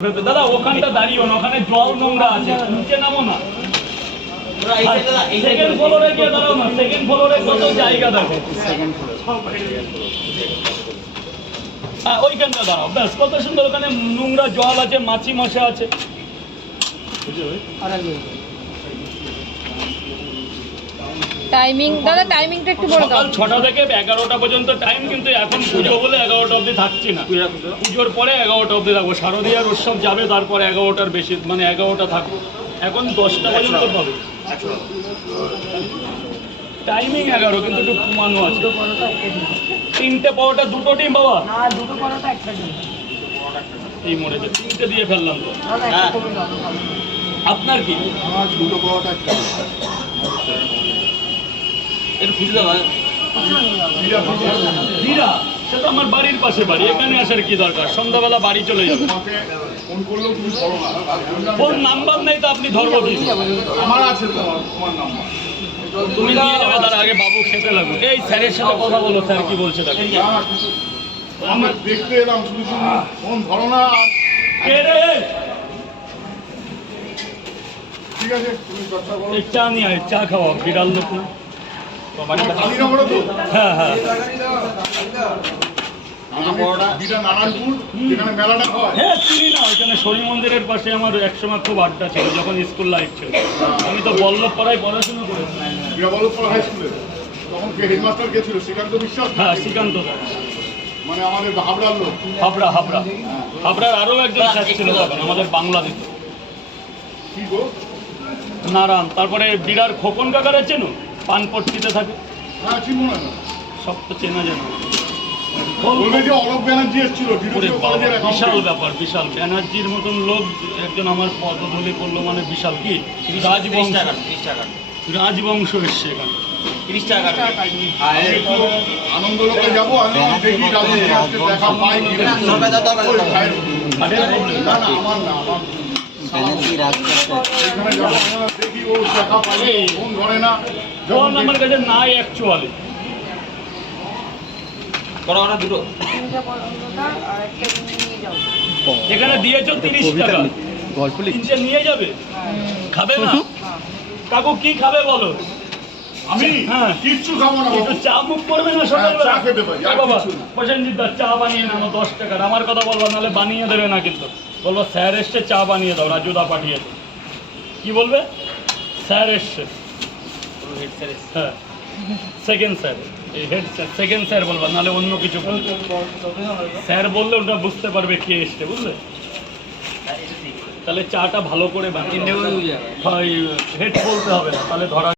দাদা ওখানটা দাঁড়িও না, ওখানে জল নোংরা আছে, নিচে নামো না। সেকেন্ড ফ্লোরে গিয়ে দাঁড়াও না, সেকেন্ড ফ্লোরে কত জায়গা দেখো, ওইখানটা দাঁড়াও, ব্যাস কত সুন্দর। ওখানে নোংরা জল আছে, মাছি মশা আছে। টাইমিং দাদা, টাইমিংটা একটু বলে দাও। সকাল 6টা থেকে 11টা পর্যন্ত টাইম, কিন্তু এখন পুজো বলে 11টা অবধি থাকছি না। পুজোর পরে 11টা অবধি থাকবো, শারদীয়ার উৎসব যাবে, তারপরে 11টার বেশি, মানে 11টা থাকবো। এখন 10টা পর্যন্ত পাবে টাইমিং 11, কিন্তু একটু কমানো আছে। 3টে পরোটা, 2টো ডিম বাবা, এই মনে হচ্ছে 3টে দিয়ে ফেললাম তো। আপনার কি? আমার 2টো পরোটা একটা হীরা, সে তো আমার বাড়ির পাশে বাড়ি, এখানে আসার কি দরকার? সন্ধ্যাবেলা বাড়ি চলে যাবে। ফোন করলেও তুমি করো না, ফোন নাম্বার নেই তো আপনি ধরবো কি? আমার আছে তো, তোমার নাম্বার তুমি নিয়ে যাবে, তার আগে বাবু খেতে লাগবে। এই স্যারের সাথে কথা বলো, স্যার কি বলছে তাকে। আমরা দেখতে এলাম, শুধু শুধু ফোন ধরো না। কে রে? ঠিক আছে, তুমি ব্যবসা করো। এই চা নিয়ে আয়, চা খাওয়া, বিড়াল লোক না। কালীনগরে তো হ্যাঁ হ্যাঁ, বিটা নারায়ণপুর, যেখানে মেলাটা হয়। হ্যাঁ চিনি না, ওইখানে শনি মন্দিরের পাশে আমার একসময় খুব আড্ডা ছিল, যখন স্কুল লাইফ ছিল। আমি তো বল্লভপাড়ায় পড়াশোনা করেছি। বিরাবল্লভপুর হাই স্কুলে তখন হেডমাস্টার কে ছিল? শ্রীকান্ত বিশ্বাস। হ্যাঁ, শ্রীকান্ত দা, মানে আমাদের হাবড়ার লোক। হাবড়ার আরও একজন স্যার ছিল তখন, আমাদের বাংলাদেশ। কি গো? নারায়ণ, তারপরে বিরার খোকন কাকার চেনো? পানপট্টিতে থাকে, হ্যাঁ, চিনব না। সব তো চেনা জানা। বলবে যে অলোক ব্যানার্জি এসেছিল ওরে বাবা, কলেজের বিশাল ব্যাপার, বিশাল। ব্যানার্জির মতন লোক একজন আমার পদধূলি করলো, মানে বিশাল। কি রাজবংশ, রাজবংশ এসছে এখানে। 30 টাকা আনন্দ লোকে যাবো, আমি দেখি রাজনীতি আজকে দেখা পাই কি না। না না, আমার না, আমার এখানে যাবো, আমরা দেখি ও দেখা পাই, ফোন ধরে না। ফোন আমার কাছে নাই অ্যাকচুয়ালি। দুটো এখানে দিয়েছো 30 টাকা, তিনটে নিয়ে যাবে, খাবে না? কাকু কি খাবে বলো? আমি হ্যাঁ, কিচ্ছু খাবো না। একটু চা মুখ করবে না সকালবেলা? চা খেতে পারি, আর বাবা কিছু না। প্রসেনজিৎ চা বানিয়ে নাও 10 টাকার। আমার কথা বলবো, নাহলে বানিয়ে দেবে না, কিন্তু বলবো স্যার এসছে, চা বানিয়ে দাও, রাজুদা পাঠিয়ে দাও। কি বলবে? স্যার এসছে, হ্যাঁ সেকেন্ড স্যার, এই হেড স্যার, সেকেন্ড স্যার বলবা, নাহলে অন্য কিছু বলবে। স্যার বললে ওটা বুঝতে পারবে কে এসছে, বুঝলে? তাহলে চাটা ভালো করে বানিয়ে হেড বলতে হবে না, তাহলে ধরা